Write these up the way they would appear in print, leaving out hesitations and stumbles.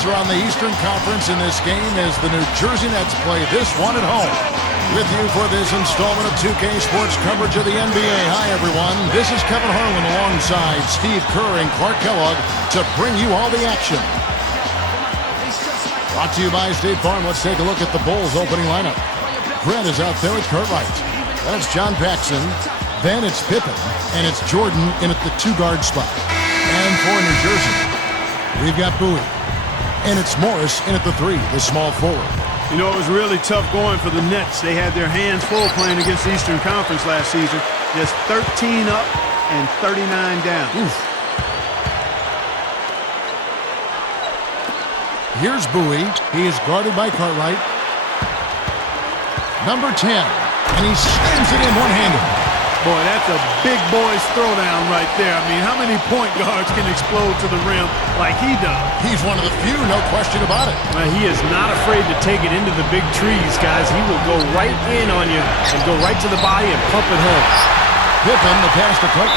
eyes are on the Eastern Conference in this game as the New Jersey Nets play this one at home. With you for this installment of 2K Sports coverage of the NBA. Hi, everyone. This is Kevin Harlan alongside Steve Kerr and Clark Kellogg to bring you all the action. Brought to you by State Farm. Let's take a look at the Bulls opening lineup. Grant is out there with Kurt Wright. Then it's John Paxson. Then it's Pippen. And it's Jordan in at the two-guard spot. And for New Jersey, we've got Bowie. And it's Morris in at the three, the small forward. You know, it was really tough going for the Nets. They had their hands full playing against the Eastern Conference last season. Just 13 up and 39 down. Oof. Here's Bowie. He is guarded by Cartwright. Number 10. And he slams it in one-handed. Boy, that's a big boy's throwdown right there. I mean, how many point guards can explode to the rim like he does? He's one of the few, no question about it. He is not afraid to take it into the big trees, guys. He will go right in on you and go right to the body and pump it home. Pippen, the pass to Cook,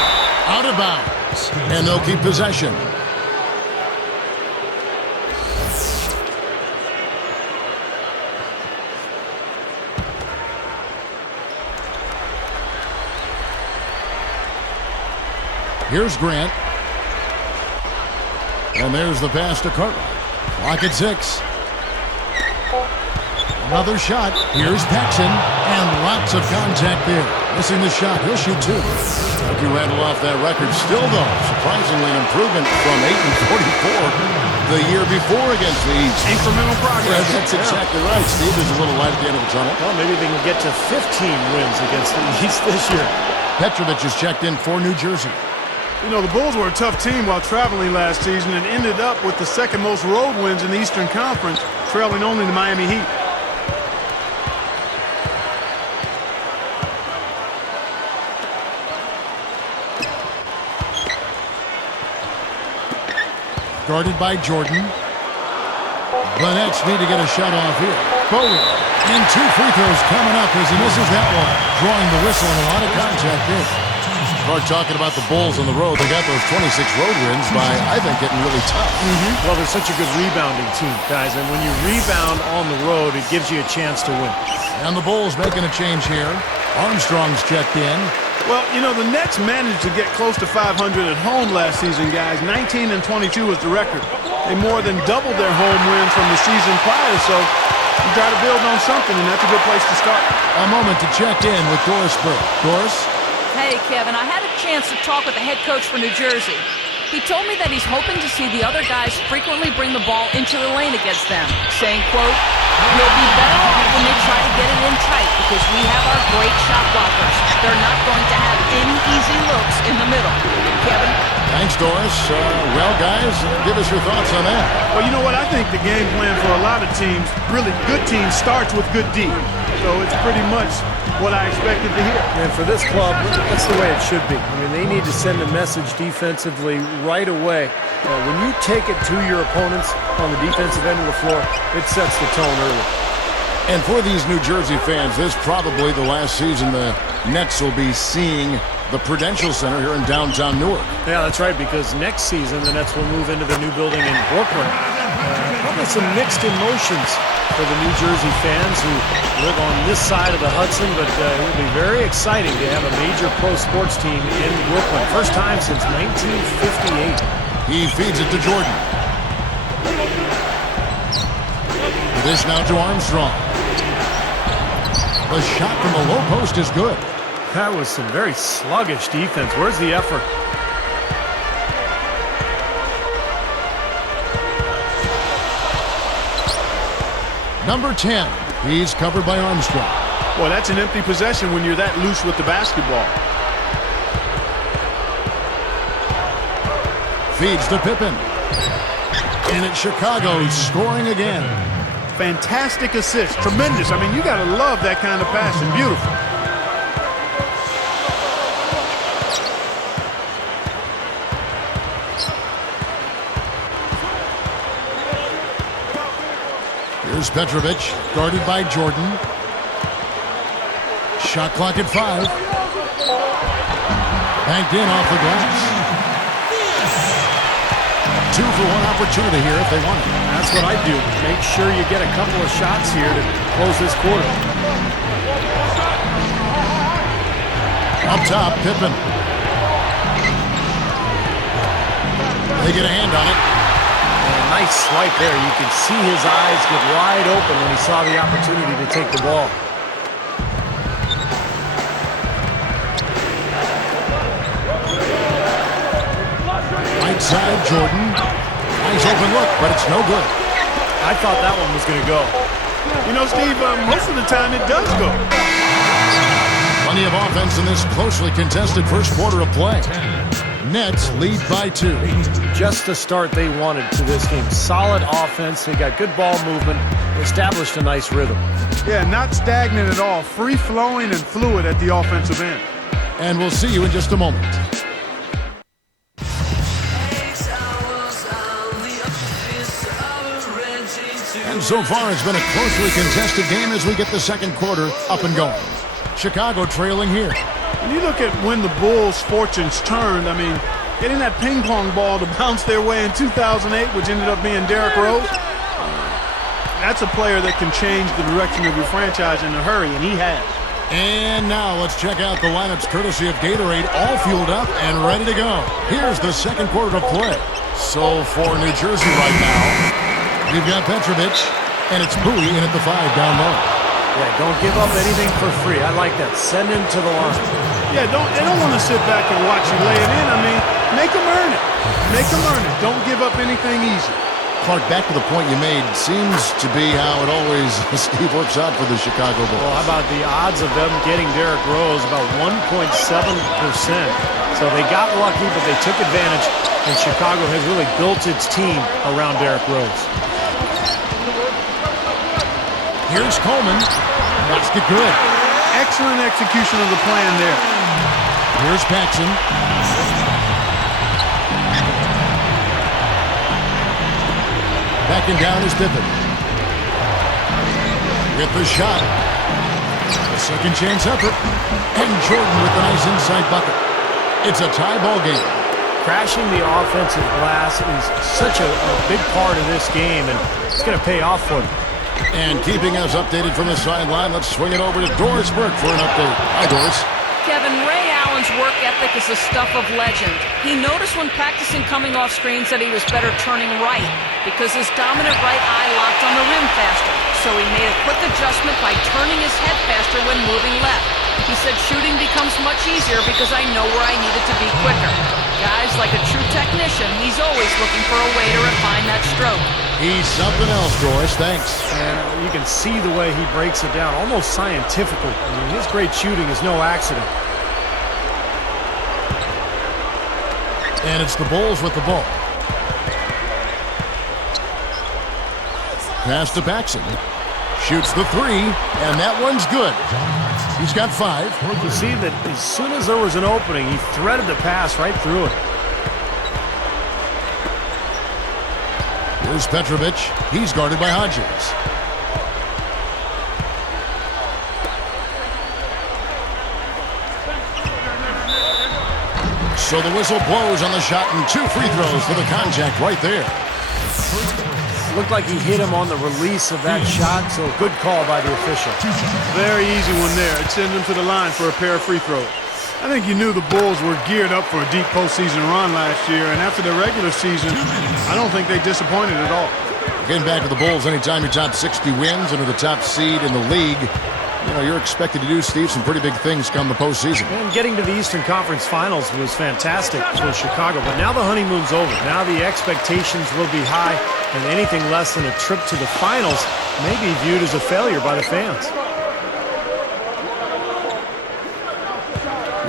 out of bounds. And they'll keep possession. Here's Grant. And there's the pass to Cartwright. Clock at 6. Another shot. Here's Paxson. And lots of contact there. Missing the shot. He'll shoot 2. He rattled off that record. Still, though, surprisingly an improvement from 8 and 44 the year before against the East. Incremental progress. Yeah, that's exactly right. Steve, there's a little light at the end of the tunnel. Well, maybe they can get to 15 wins against the East this year. Petrovic is checked in for New Jersey. You know, the Bulls were a tough team while traveling last season and ended up with the second most road wins in the Eastern Conference, trailing only the Miami Heat. Guarded by Jordan. The Nets need to get a shot off here. Bowie. And 2 free throws coming up as he misses that one. Drawing the whistle and a lot of contact there. Clark talking about the Bulls on the road. They got those 26 road wins by, I think, getting really tough. Well, they're such a good rebounding team, guys. And when you rebound on the road, it gives you a chance to win. And the Bulls making a change here. Armstrong's checked in. Well, you know, the Nets managed to get close to 500 at home last season, guys. 19 and 22 was the record. They more than doubled their home wins from the season prior, so you got to build on something, and that's a good place to start. A moment to check in with Doris Burke. Doris? Hey, Kevin, I had a chance to talk with the head coach for New Jersey. He told me that he's hoping to see the other guys frequently bring the ball into the lane against them, saying, quote, "We'll be better off when they try to get it in tight because we have our great shot blockers. They're not going to have any easy looks in the middle." Kevin? Thanks, Doris. Well, guys, give us your thoughts on that. Well, you know what? I think the game plan for a lot of teams, really good teams, starts with good D. So it's pretty much what I expected to hear. And for this club, that's the way it should be. I mean, they need to send a message defensively right away. When you take it to your opponents on the defensive end of the floor, it sets the tone early. And for these New Jersey fans, this is probably the last season the Nets will be seeing the Prudential Center here in downtown Newark. Yeah, that's right, because next season the Nets will move into the new building in Brooklyn. Probably some mixed emotions for the New Jersey fans who live on this side of the Hudson, but it will be very exciting to have a major pro sports team in Brooklyn. First time since 1958. He feeds it to Jordan. This now to Armstrong. The shot from the low post is good. That was some very sluggish defense. Where's the effort? Number 10. He's covered by Armstrong. Boy, that's an empty possession when you're that loose with the basketball. Feeds to Pippen. And it's Chicago scoring again. Fantastic assist. Tremendous. I mean, you got to love that kind of passing. Beautiful. Here's Petrovic, guarded by Jordan. Shot clock at 5. Banked in off the glass. 2 for 1 opportunity here if they want it. That's what I do. Make sure you get a couple of shots here to close this quarter. Up top, Pippen. They get a hand on it. And a nice swipe there. You can see his eyes get wide open when he saw the opportunity to take the ball. Right side, Jordan. Nice open look, but it's no good. I thought that one was going to go. You know, Steve, most of the time it does go. Plenty of offense in this closely contested first quarter of play. Nets lead by 2. Just the start they wanted to this game. Solid offense. They got good ball movement. Established a nice rhythm. Yeah, not stagnant at all. Free-flowing and fluid at the offensive end. And we'll see you in just a moment. And so far, it's been a closely contested game as we get the second quarter up and going. Chicago trailing here. When you look at when the Bulls' fortunes turned, I mean, getting that ping pong ball to bounce their way in 2008, which ended up being Derrick Rose, that's a player that can change the direction of your franchise in a hurry, and he has. And now let's check out the lineups courtesy of Gatorade, all fueled up and ready to go. Here's the second quarter of play. So for New Jersey right now, we've got Petrovic, and it's Bowie in at the 5 down low. Yeah, don't give up anything for free. I like that. Send him to the line. Yeah, they don't want to sit back and watch you lay it in. I mean, make them earn it. Make them earn it. Don't give up anything easy. Clark, back to the point you made, seems to be how it always, Steve, works out for the Chicago Bulls. Well, how about the odds of them getting Derrick Rose? About 1.7%. So they got lucky, but they took advantage, and Chicago has really built its team around Derrick Rose. Here's Coleman. Basket good. Excellent execution of the plan there. Here's Paxson. Backing down is Pippen. With the shot. A second chance effort. And Jordan with the nice inside bucket. It's a tie ball game. Crashing the offensive glass is such a big part of this game, and it's going to pay off for them. And keeping us updated from the sideline, let's swing it over to Doris Burke for an update. Hi, Doris. Kevin, Ray Allen's work ethic is the stuff of legend. He noticed when practicing coming off screens that he was better turning right because his dominant right eye locked on the rim faster. So he made a quick adjustment by turning his head faster when moving left. He said shooting becomes much easier because I know where I needed to be quicker. Guys, like a true technician, he's always looking for a way to refine that stroke. He's something else, Doris. Thanks. And you can see the way he breaks it down, almost scientifically. I mean, his great shooting is no accident. And it's the Bulls with the ball. Pass to Paxson. Shoots the 3, and that one's good. He's got 5. You see that as soon as there was an opening, he threaded the pass right through it. Here's Petrovic. He's guarded by Hodges. So the whistle blows on the shot, and 2 free throws for the contact right there. Looked like he hit him on the release of that shot, so good call by the official. Very easy one there. It sends him to the line for a pair of free throws. I think you knew the Bulls were geared up for a deep postseason run last year, and after the regular season, I don't think they disappointed at all. Getting back to the Bulls, anytime your top 60 wins and are the top seed in the league, you know, you're expected to do, Steve, some pretty big things come the postseason. And getting to the Eastern Conference Finals was fantastic for Chicago, but now the honeymoon's over. Now the expectations will be high, and anything less than a trip to the finals may be viewed as a failure by the fans.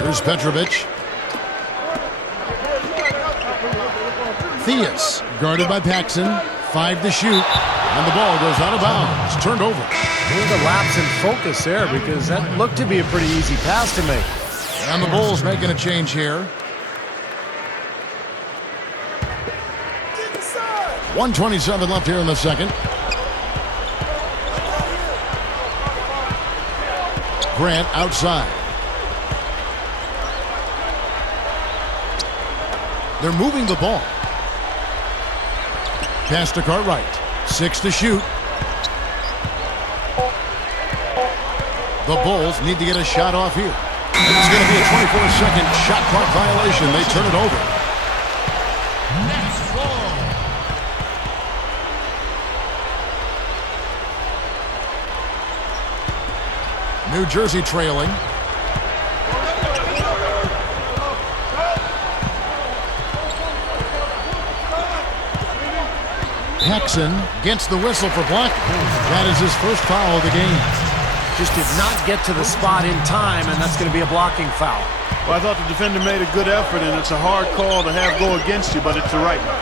Here's Petrovic. Theus, guarded by Paxson. 5 to shoot, and the ball goes out of bounds. Turned over. There's a lapse in focus there because that looked to be a pretty easy pass to make. And the Bulls making a change here. 1:27 left here in the second. Grant outside. They're moving the ball. Pass to Cartwright. 6 to shoot. The Bulls need to get a shot off here. And it's going to be a 24-second shot clock violation. They turn it over. New Jersey trailing. Paxson gets the whistle for blocking. That is his first foul of the game. Just did not get to the spot in time, and that's going to be a blocking foul. Well, I thought the defender made a good effort, and it's a hard call to have go against you, but it's the right one.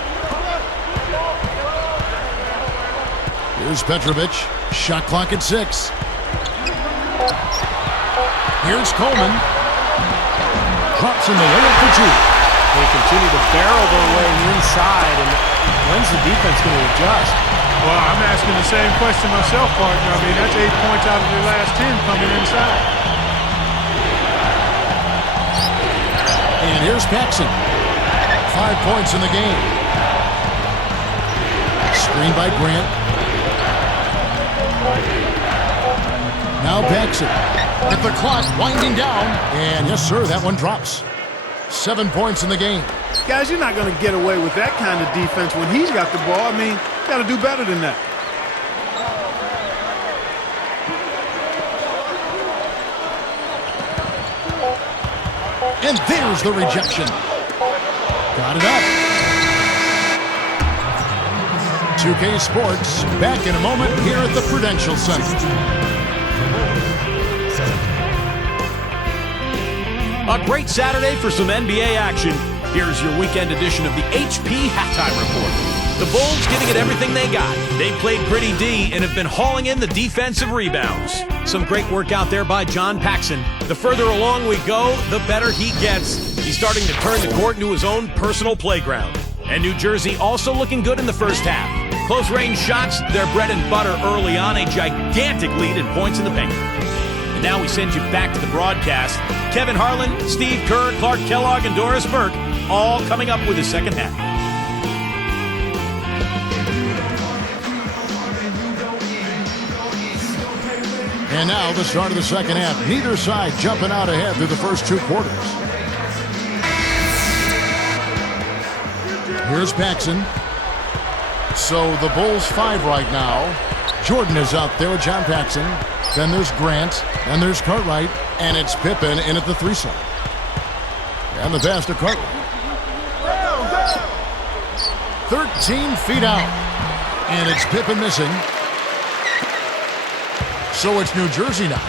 Here's Petrovic. Shot clock at 6. Here's Coleman. Drops in the layup for 2. They continue to barrel their way inside, and when's the defense going to adjust? Well, I'm asking the same question myself, partner. I mean, that's 8 points out of their last 10 coming inside. And here's Paxson. 5 points in the game. Screen by Grant. Now Paxson. At the clock winding down. And yes, sir, that one drops. 7 points in the game. Guys, you're not going to get away with that kind of defense when he's got the ball. I mean, you got to do better than that. And there's the rejection. Got it up. 2K Sports back in a moment here at the Prudential Center. A great Saturday for some NBA action. Here's your weekend edition of the HP Halftime Report. The Bulls giving it everything they got. They played pretty D and have been hauling in the defensive rebounds. Some great work out there by John Paxson. The further along we go, the better he gets. He's starting to turn the court into his own personal playground. And New Jersey also looking good in the first half. Close-range shots, their bread and butter early on, a gigantic lead in points in the paint. And now we send you back to the broadcast. Kevin Harlan, Steve Kerr, Clark Kellogg, and Doris Burke all coming up with the second half. And now the start of the second half. Neither side jumping out ahead through the first 2 quarters. Here's Paxson. So the Bulls 5 right now. Jordan is out there with John Paxson. Then there's Grant. Then there's Cartwright. And it's Pippen in at the 3 side. And the pass to Cartwright. 13 feet out. And it's Pippen missing. So it's New Jersey now.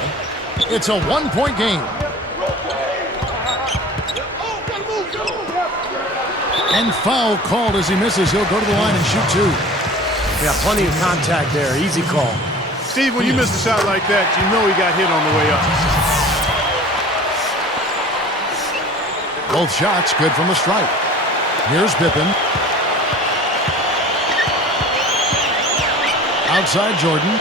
It's a 1-point game. And foul called as he misses. He'll go to the line and shoot 2. Yeah, plenty of contact there. Easy call. Steve, when you miss a shot like that, you know he got hit on the way up. Both shots good from the stripe. Here's Pippen. Outside Jordan.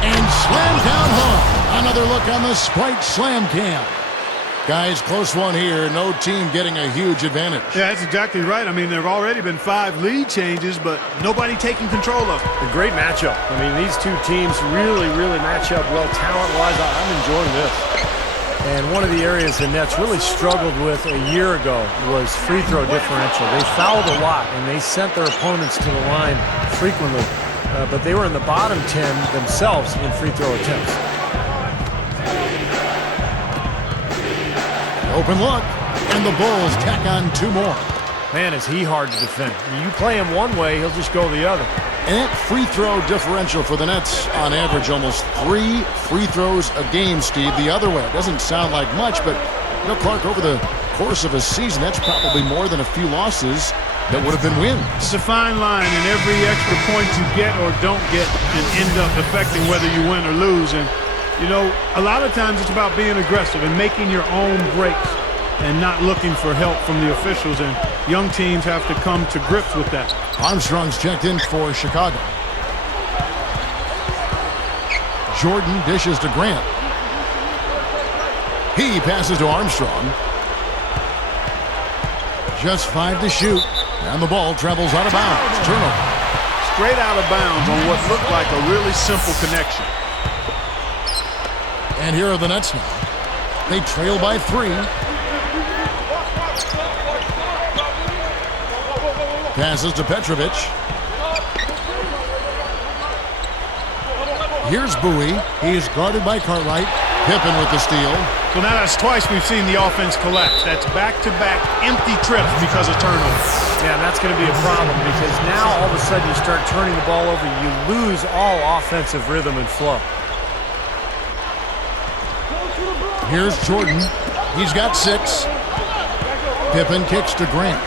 And slammed down hard. Another look on the Sprite Slam Cam. Guys, close one here. No team getting a huge advantage. Yeah, that's exactly right. I mean, there have already been 5 lead changes, but nobody taking control of it. A great matchup. I mean, these two teams really match up well talent-wise. I'm enjoying this. And one of the areas the Nets really struggled with a year ago was free throw differential. They fouled a lot, and they sent their opponents to the line frequently. But they were in the bottom 10 themselves in free throw attempts. Open look, and the Bulls tack on 2 more. Man, is he hard to defend. You play him one way, he'll just go the other. And that free throw differential for the Nets, on average, almost 3 free throws a game, Steve, the other way. It doesn't sound like much, but, you know, Clark, over the course of a season, that's probably more than a few losses that would have been wins. It's a fine line, and every extra point you get or don't get can end up affecting whether you win or lose. And, you know, a lot of times it's about being aggressive and making your own breaks and not looking for help from the officials. And young teams have to come to grips with that. Armstrong's checked in for Chicago. Jordan dishes to Grant. He passes to Armstrong. Just 5 to shoot. And the ball travels out of bounds. Turnover. Straight out of bounds on what looked like a really simple connection. And here are the Nets now. They trail by 3. Passes to Petrovic. Here's Bowie. He is guarded by Cartwright. Pippen with the steal. So now that's twice we've seen the offense collapse. That's back-to-back empty trips because of turnovers. Yeah, and that's going to be a problem because now all of a sudden you start turning the ball over. You lose all offensive rhythm and flow. Here's Jordan. He's got 6. Pippen kicks to Grant.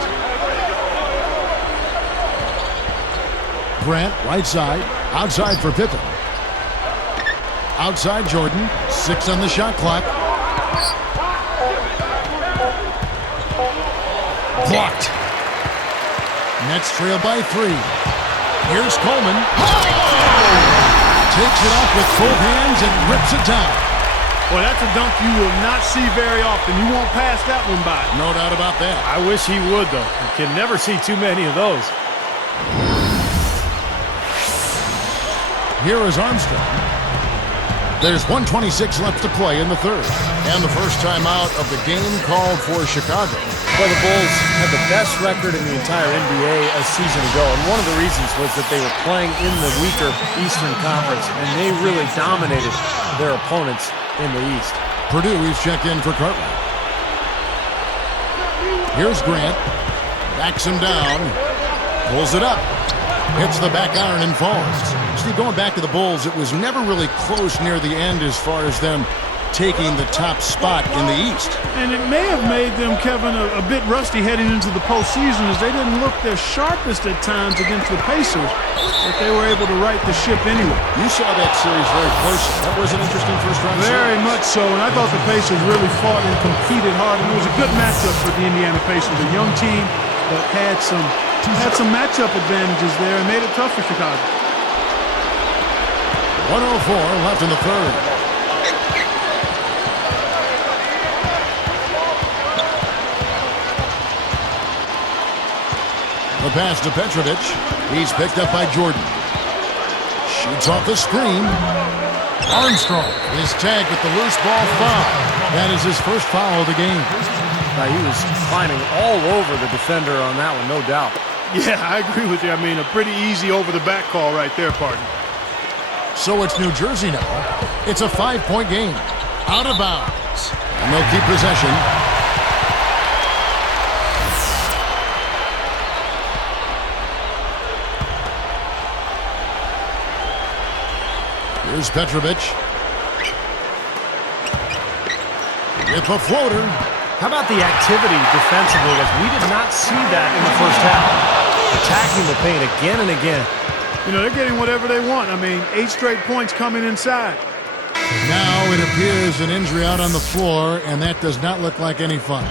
Grant, right side. Outside for Pippen. Outside Jordan. 6 on the shot clock. Blocked. Nets trail by 3. Here's Coleman. Takes it off with both hands and rips it down. Well, that's a dunk you will not see very often. You won't pass that one by. No doubt about that. I wish he would, though. You can never see too many of those. Here is Armstrong. There's 1:26 left to play in the third. And the first timeout of the game called for Chicago. Well, the Bulls had the best record in the entire NBA a season ago, and one of the reasons was that they were playing in the weaker Eastern Conference, and they really dominated their opponents in the East. Purdue, he's checked in for Cartwright. Here's Grant. Backs him down. Pulls it up. Hits the back iron and falls. Steve, going back to the Bulls, it was never really close near the end as far as them taking the top spot in the East. And it may have made them, Kevin, a bit rusty heading into the postseason as they didn't look their sharpest at times against the Pacers, but they were able to right the ship anyway. You saw that series very closely. That was an interesting first-round series. Very much so, and I thought the Pacers really fought and competed hard, and it was a good matchup for the Indiana Pacers. A young team that had some matchup advantages there and made it tough for Chicago. 1:04 left in the third. The pass to Petrovic. He's picked up by Jordan. Shoots off the screen. Armstrong is tagged with the loose ball foul. That is his first foul of the game. Now, he was climbing all over the defender on that one, no doubt. Yeah, I agree with you. I mean, a pretty easy over-the-back call right there, partner. So it's New Jersey now. It's a 5-point game. Out of bounds. And they'll keep possession. Here's Petrovic. With a floater. How about the activity defensively? We did not see that in the first half. Attacking the paint again and again. You know, they're getting whatever they want. I mean, 8 straight points coming inside. Now it appears an injury out on the floor, and that does not look like any fun.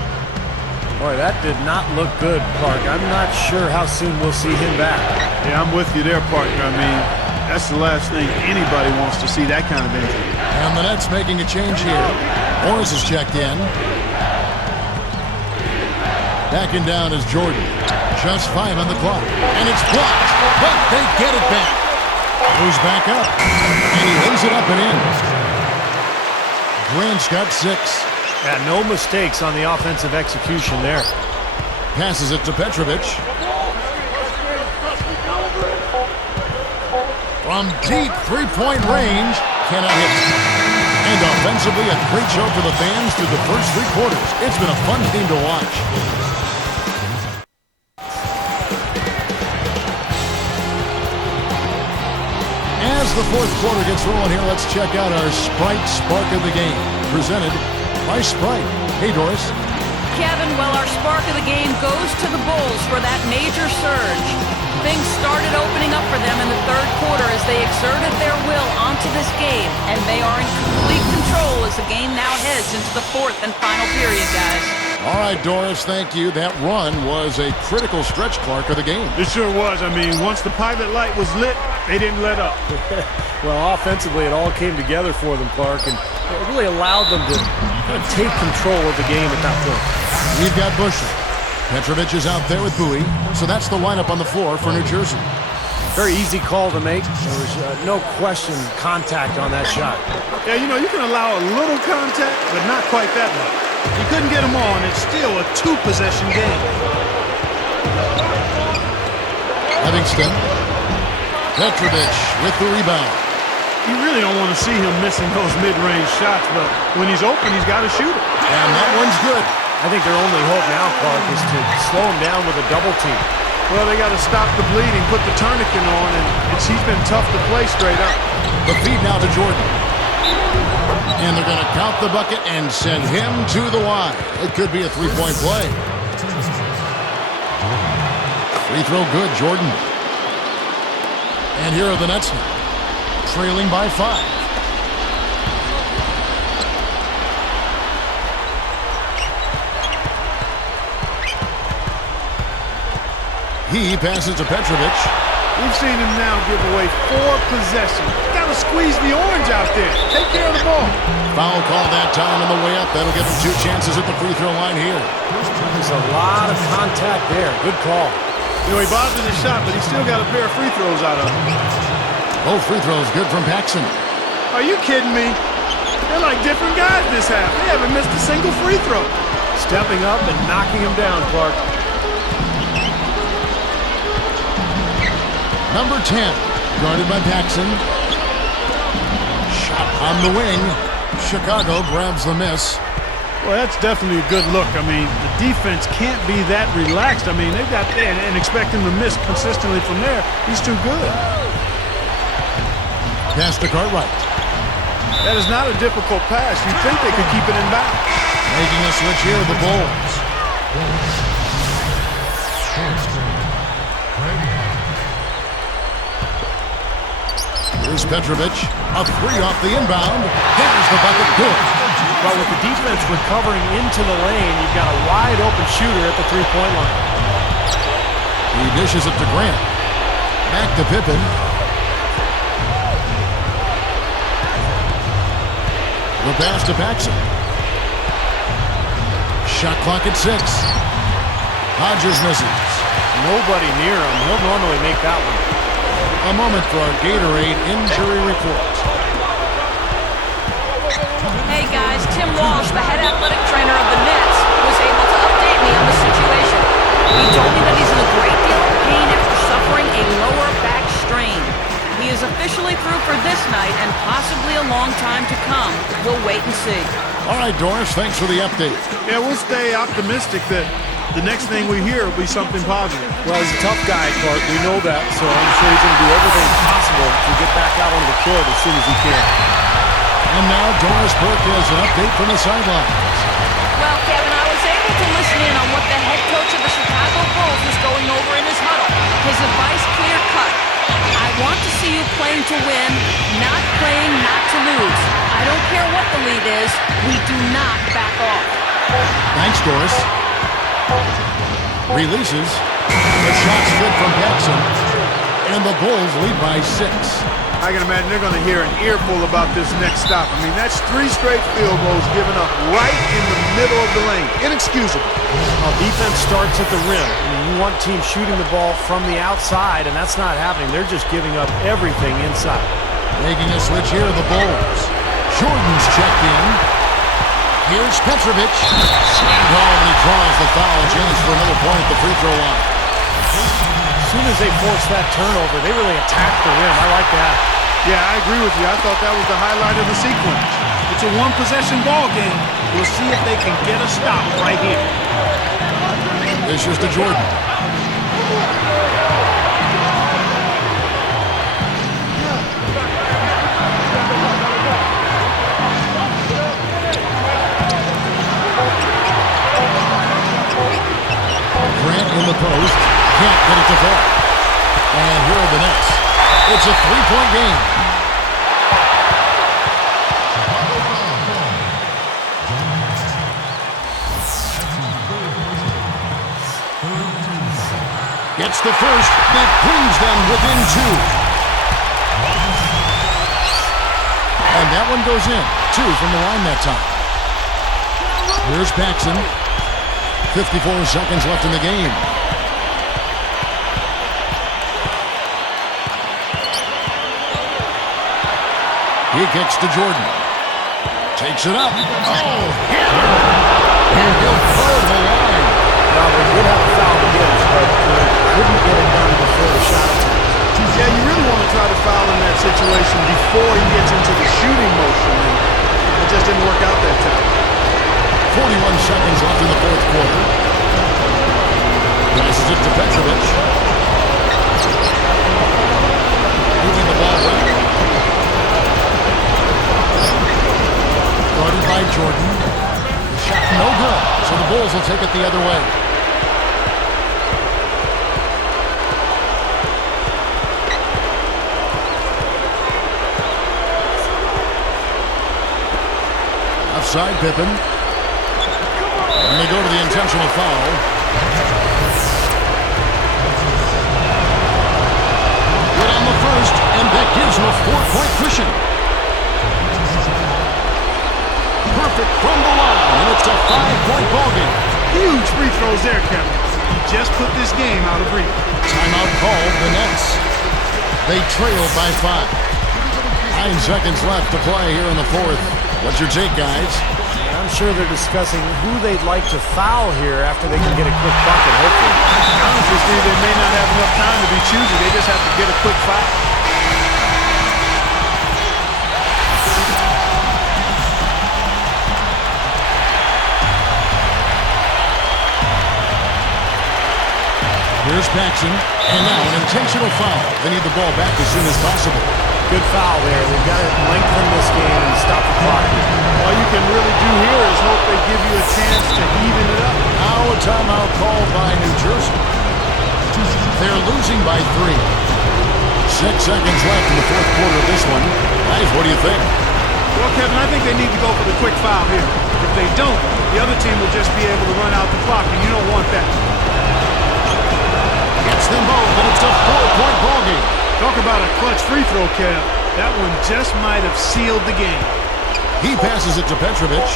Boy, that did not look good, Clark. I'm not sure how soon we'll see him back. Yeah, I'm with you there, partner. I mean, that's the last thing anybody wants to see, that kind of injury. And the Nets making a change here. Morris is checked in. Backing down is Jordan. Just 5 on the clock. And it's blocked. But they get it back. Goes back up. And he lays it up and in. Grant's got 6. Yeah, no mistakes on the offensive execution there. Passes it to Petrovic. From deep three-point range. Cannot hit. And offensively, a great show for the fans through the first 3 quarters. It's been a fun team to watch. As the fourth quarter gets rolling here, let's check out our Sprite Spark of the Game, presented by Sprite. Hey, Doris. Kevin, well, our spark of the game goes to the Bulls for that major surge. Things started opening up for them in the third quarter as they exerted their will onto this game, and they are in complete control as the game now heads into the fourth and final period, guys. All right, Doris, thank you. That run was a critical stretch, Clark, of the game. It sure was. I mean, once the pilot light was lit, they didn't let up. Well, offensively, it all came together for them, Clark, and it really allowed them to kind of take control of the game at that point. We've got Busher. Petrovic is out there with Bowie, so that's the lineup on the floor for New Jersey. Very easy call to make. There was no question contact on that shot. Yeah, you know, you can allow a little contact, but not quite that much. You couldn't get them on. It's still a two-possession game. Livingston. Petrovic with the rebound. You really don't want to see him missing those mid-range shots, but when he's open, he's got to shoot it. And that one's good. I think their only hope now, Clark, is to slow him down with a double team. Well, they got to stop the bleeding, put the tourniquet on, and he's been tough to play straight up. The feed now to Jordan. And they're going to count the bucket and send him to the line. It could be a three-point play. Free throw good, Jordan. And here are the Nets now, trailing by 5. He passes to Petrovic. We've seen him now give away 4 possessions. Got to squeeze the orange out there. Take care of the ball. Foul call that time on the way up. That'll give him 2 chances at the free throw line here. There's a lot of contact there. Good call. You know, he bothered his shot, but he still got a pair of free throws out of it. Both free throws good from Paxson. Are you kidding me? They're like different guys this half. They haven't missed a single free throw. Stepping up and knocking him down, Clark. Number 10, guarded by Paxson. Shot on the wing. Chicago grabs the miss. Well, that's definitely a good look. I mean, the defense can't be that relaxed. I mean, they've got and expect him to miss consistently from there. He's too good. Pass to Cartwright. That is not a difficult pass. You'd think they could keep it in bounds. Making a switch here, the Bulls. Here's Petrovic. A 3 off the inbound. There's the bucket. Good. But with the defense recovering into the lane, you've got a wide open shooter at the three-point line. He dishes it to Grant. Back to Pippen. The pass to Paxson. Shot clock at 6. Hodges misses. Nobody near him. He'll normally make that one. A moment for our Gatorade injury report. Hey guys, Tim Walsh, the head athletic trainer of the Nets, was able to update me on the situation. He told me that he's in a great deal of pain after suffering a lower back strain. He is officially through for this night and possibly a long time to come. We'll wait and see. All right, Doris, thanks for the update. Yeah, we'll stay optimistic that the next thing we hear will be something positive. Well, he's a tough guy, Clark. We know that, so I'm sure he's going to do everything possible to get back out on the court as soon as he can. And now Doris Burke has an update from the sidelines. Well, Kevin, I was able to listen in on what the head coach of the Chicago Bulls was going over in his huddle. His advice clear-cut. I want to see you playing to win, not playing not to lose. I don't care what the lead is. We do not back off. Thanks, Doris. Releases. The shot's good from Paxson. And the Bulls lead by 6. I can imagine they're going to hear an earful about this next stop. I mean, that's 3 straight field goals given up right in the middle of the lane. Inexcusable. Well, defense starts at the rim. I mean, you want teams shooting the ball from the outside, and that's not happening. They're just giving up everything inside. Making a switch here, the Bulls. Jordan's checked in. Here's Petrovic. And he draws the foul. Chance for another point at the free throw line. As soon as they force that turnover, they really attack the rim. I like that. Yeah, I agree with you. I thought that was the highlight of the sequence. It's a one-possession ball game. We'll see if they can get a stop right here. Dishes to Jordan. Grant in the post. Can't get it to fall. And here are the Nets. It's a 3-point game. Gets the first. That brings them within 2. And that one goes in. 2 from the line that time. Here's Paxson. 54 seconds left in the game. He kicks to Jordan. Takes it up. Oh, hit. And he'll throw the line. Well, they did have a foul to give, but couldn't get it done before the shot attempt. Yeah, you really want to try to foul in that situation before he gets into the shooting motion. And it just didn't work out that time. 41 seconds left in the fourth quarter. Passes it to Petrovic. Moving the ball back. Guarded by Jordan. Shot no good, so the Bulls will take it the other way. Offside, Pippen. And they go to the intentional foul. Good on the first, and that gives him a 4-point cushion. Perfect from the line, and it's a 5-point ballgame. Huge free throws there, Kevin. He just put this game out of reach. Timeout called, the Nets. They trail by 5. 9 seconds left to play here in the fourth. What's your take, guys? I'm sure they're discussing who they'd like to foul here after they can get a quick bucket, hopefully. Honestly, Steve, they may not have enough time to be choosy. They just have to get a quick foul. Here's Paxson, and now an intentional foul. They need the ball back as soon as possible. Good foul there. They've got to lengthen this game and stop the clock. All you can really do here is hope they give you a chance to even it up. Now a timeout called by New Jersey. They're losing by 3. 6 seconds left in the fourth quarter of this one. Guys, what do you think? Well, Kevin, I think they need to go for the quick foul here. If they don't, the other team will just be able to run out the clock, and you don't want that. Gets them both, and it's a 4-point ballgame. Talk about a clutch free throw, Kev. That one just might have sealed the game. He passes it to Petrovic.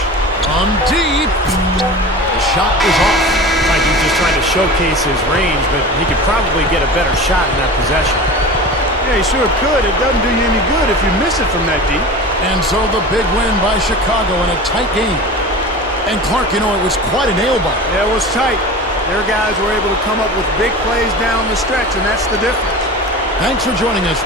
On deep. The shot is off. Like he's just trying to showcase his range, but he could probably get a better shot in that possession. Yeah, he sure could. It doesn't do you any good if you miss it from that deep. And so the big win by Chicago in a tight game. And Clark, you know, it was quite a nail-biter. Yeah, it was tight. Their guys were able to come up with big plays down the stretch, and that's the difference. Thanks for joining us.